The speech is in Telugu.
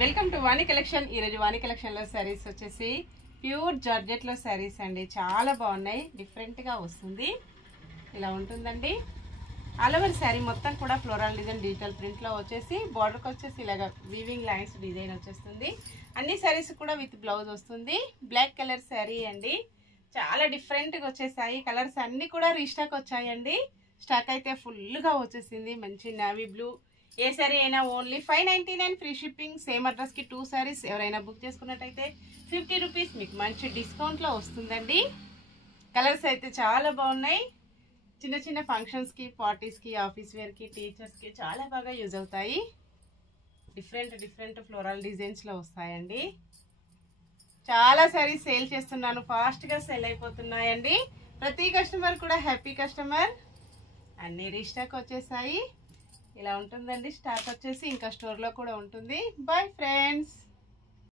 Welcome to Vani collection. ఈరోజు వాణి కలెక్షన్లో శారీస్ వచ్చేసి ప్యూర్ జార్జెట్లో శారీస్ అండి. చాలా బాగున్నాయి, డిఫరెంట్గా వస్తుంది. ఇలా ఉంటుందండి. ఆల్ ఓవర్ శారీ మొత్తం కూడా ఫ్లోరల్ డిజైన్ డిజిటల్ ప్రింట్లో వచ్చేసి బార్డర్కి వచ్చేసి ఇలాగ వీవింగ్ లైన్స్ డిజైన్ వచ్చేస్తుంది. అన్ని శారీస్ కూడా విత్ బ్లౌజ్ వస్తుంది. బ్లాక్ కలర్ శారీ అండి. చాలా డిఫరెంట్గా వచ్చేసాయి. కలర్స్ అన్నీ కూడా రీస్టాక్ వచ్చాయండి. స్టాక్ అయితే ఫుల్గా వచ్చేసింది. మంచి నావీ బ్లూ. ఏ శారీ అయినా ఓన్లీ 599 ఫ్రీ షిప్పింగ్. సేమ్ అడ్రస్కి 2 శారీస్ ఎవరైనా బుక్ చేసుకున్నట్టయితే 50 రూపీస్ మీకు మంచి డిస్కౌంట్లో వస్తుందండి. కలర్స్ అయితే చాలా బాగున్నాయి. చిన్న చిన్న ఫంక్షన్స్కి, పార్టీస్కి, ఆఫీస్ వేర్కి, టీచర్స్కి చాలా బాగా యూజ్ అవుతాయి. డిఫరెంట్ ఫ్లోరల్ డిజైన్స్లో వస్తాయండి. చాలా శారీస్ సేల్ చేస్తున్నాను, ఫాస్ట్గా సేల్ అయిపోతున్నాయండి. ప్రతి కస్టమర్ కూడా హ్యాపీ కస్టమర్. అన్ని రీస్టాక్ వచ్చేసాయి. ఇలా ఉంటుందండి. స్టాక్ వచ్చేసి ఇంకా స్టోర్లో కూడా ఉంటుంది. Bye friends.